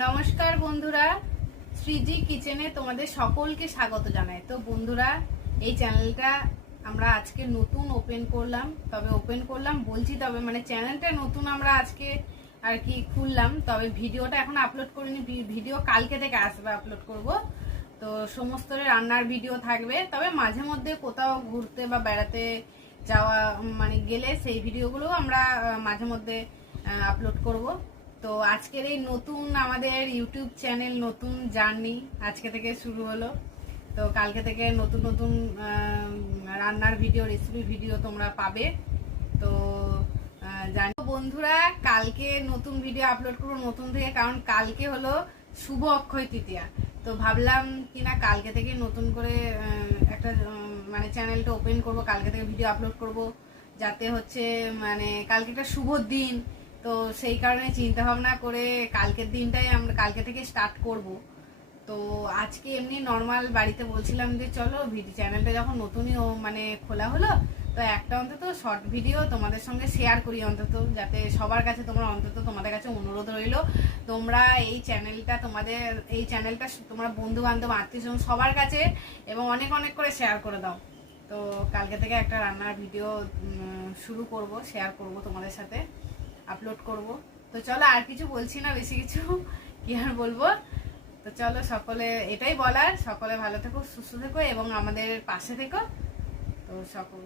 নমস্কার বন্ধুরা, শ্রীজি কিচেনে তোমাদের সকলকে স্বাগত জানাই। তো বন্ধুরা, এই চ্যানেলটা আমরা আজকে নতুন ওপেন করলাম। তবে মানে চ্যানেলটা নতুন আমরা আজকে আর কি খুললাম। তবে ভিডিওটা এখন আপলোড করিনি, ভিডিও কালকে থেকে আসবে, আপলোড করব। তো সমস্ত রান্নার ভিডিও থাকবে, তবে মাঝে মধ্যে কোথাও ঘুরতে বা বেড়াতে যাওয়া মানে গেলে সেই ভিডিওগুলো আমরা মাঝে মধ্যে আপলোড করব। তো আজকের এই নতুন আমাদের ইউটিউব চ্যানেল, নতুন জার্নি আজকে থেকে শুরু হলো। তো কালকে থেকে নতুন নতুন রান্নার ভিডিও, রেসিপি ভিডিও তোমরা পাবে। তো জানি বন্ধুরা, কালকে নতুন ভিডিও আপলোড করবো নতুন থেকে, কারণ কালকে হলো শুভ অক্ষয় তৃতীয়া। তো ভাবলাম কিনা কালকে থেকে নতুন করে একটা মানে চ্যানেলটা ওপেন করব, কালকে থেকে ভিডিও আপলোড করব, যাতে হচ্ছে মানে কালকে একটা শুভ দিন। তো সেই কারণে চিন্তা ভাবনা করে কালকের দিনটাই আমরা কালকে থেকে স্টার্ট করব। তো আজকে এমনি নর্মাল বাড়িতে বলছিলাম যে চলো ভিডিও চ্যানেলটা যখন নতুনই মানে খোলা হলো, তো একটা অন্তত শর্ট ভিডিও তোমাদের সঙ্গে শেয়ার করি, অন্তত যাতে সবার কাছে তোমাদের কাছে অনুরোধ রইল, তোমরা এই চ্যানেলটা তোমরা বন্ধু বান্ধব, আত্মীয়স্বজন সবার কাছে এবং অনেক অনেক করে শেয়ার করে দাও। তো কালকে থেকে একটা রান্নার ভিডিও শুরু করব, শেয়ার করব তোমাদের সাথে, আপলোড করব। তো চলো, আর কিছু বলছি না, বেশি কিছু কি আর বলবো। তো চলো, সকলে এটাই বলার, সকলে ভালো থেকো, সুস্থ থেকো এবং আমাদের পাশে থেকো। তো সকল